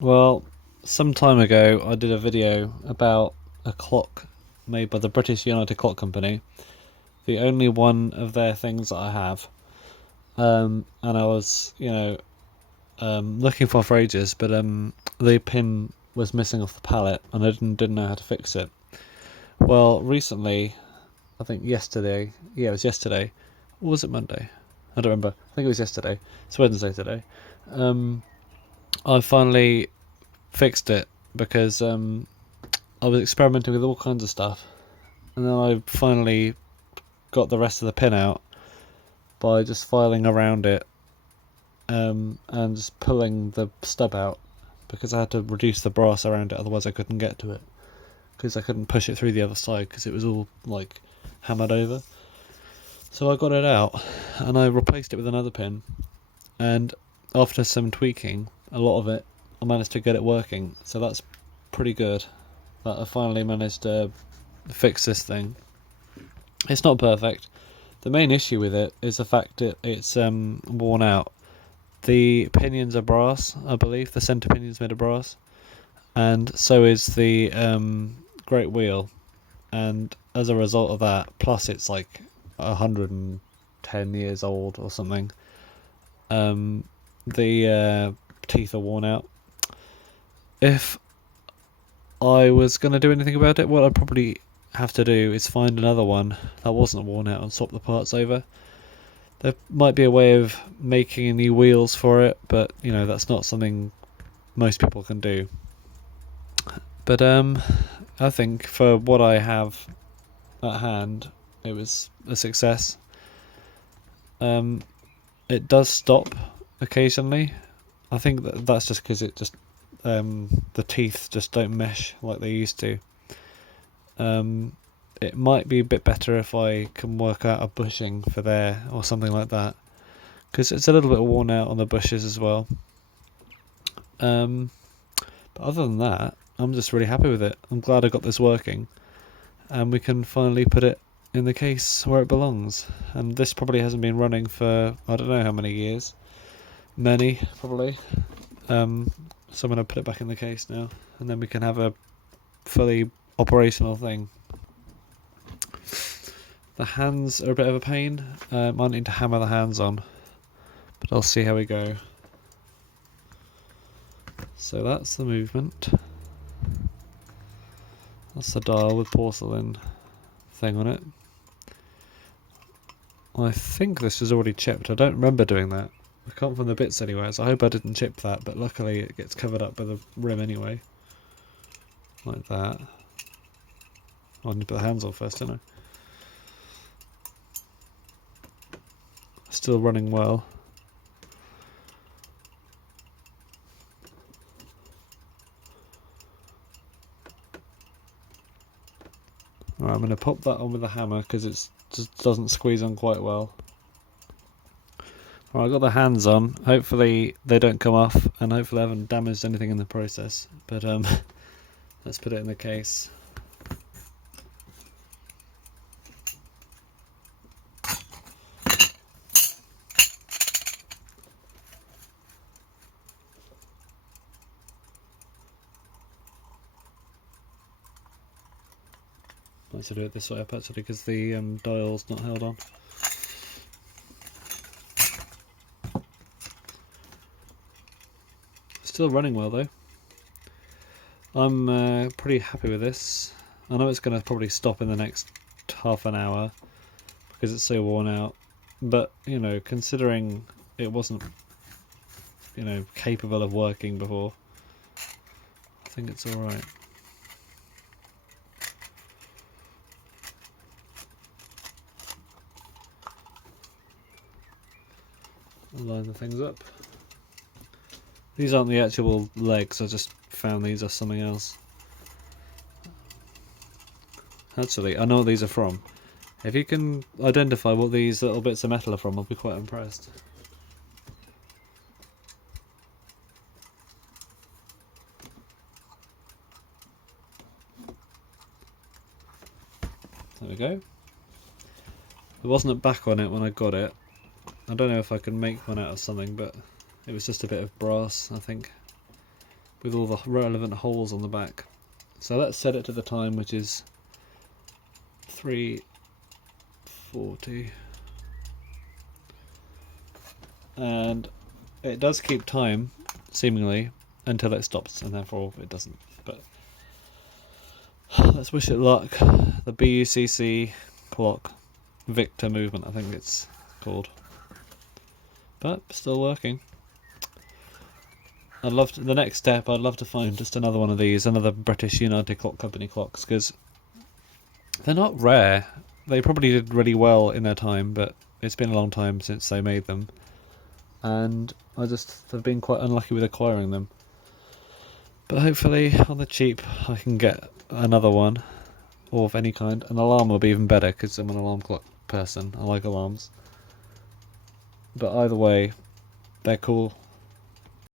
Well, some time ago I did a video about a clock made by the British United Clock Company, the only one of their things that I have. And I was, looking for ages, but the pin was missing off the pallet, and I didn't know how to fix it. Well, recently, I think yesterday, yeah, it was yesterday, or was it Monday? I don't remember. I think it was yesterday. It's Wednesday today. Um, I finally fixed it because I was experimenting with all kinds of stuff, and then I finally got the rest of the pin out by just filing around it and just pulling the stub out because I had to reduce the brass around it, otherwise I couldn't get to it because I couldn't push it through the other side because it was all like hammered over. So I got it out and I replaced it with another pin, and after some tweaking, a lot of it, I managed to get it working. So that's pretty good. That I finally managed to fix this thing. It's not perfect. The main issue with it is the fact that it's worn out. The pinions are brass, I believe. The centre pinion's made of brass, and so is the great wheel. And as a result of that, plus it's like 110 years old or something. The teeth are worn out. If I was going to do anything about it, what I'd probably have to do is find another one that wasn't worn out and swap the parts over. There might be a way of making new wheels for it, but that's not something most people can do. But I think for what I have at hand, it was a success. It does stop occasionally. I think that's just because it just the teeth just don't mesh like they used to. It might be a bit better if I can work out a bushing for there or something like that, because it's a little bit worn out on the bushes as well. But other than that, I'm just really happy with it. I'm glad I got this working, and we can finally put it in the case where it belongs. And this probably hasn't been running for I don't know how many years. Many, probably. So I'm going to put it back in the case now, and then we can have a fully operational thing. The hands are a bit of a pain. Might need to hammer the hands on, but I'll see how we go. So that's the movement. That's the dial with porcelain thing on it. I think this is already chipped. I don't remember doing that. I can't find the bits anywhere, so I hope I didn't chip that, but luckily it gets covered up by the rim anyway. Like that. I need to put the hands on first, don't I? Still running well. Alright, I'm going to pop that on with the hammer because it just doesn't squeeze on quite well. Alright, I've got the hands on. Hopefully they don't come off, and hopefully I haven't damaged anything in the process. But let's put it in the case. I like to do it this way up actually because the dial's not held on. Still running well though. I'm pretty happy with this. I know it's going to probably stop in the next half an hour because it's so worn out, but considering it wasn't capable of working before, I think it's alright. Line the things up. These aren't the actual legs, I just found these are something else. Actually, I know what these are from. If you can identify what these little bits of metal are from, I'll be quite impressed. There we go. There wasn't a back on it when I got it. I don't know if I can make one out of something, but it was just a bit of brass, I think. with all the relevant holes on the back. So let's set it to the time, which is 3:40, and it does keep time seemingly until it stops, and therefore it doesn't. But let's wish it luck. The BUCC clock, Victor movement, I think it's called, but still working. I'd love to, the next step. I'd love to find just another one of these, another British United Clock Company clocks, because they're not rare. They probably did really well in their time, but it's been a long time since they made them, and I just have been quite unlucky with acquiring them. But hopefully, on the cheap, I can get another one, or of any kind. An alarm will be even better, because I'm an alarm clock person. I like alarms. But either way, they're cool.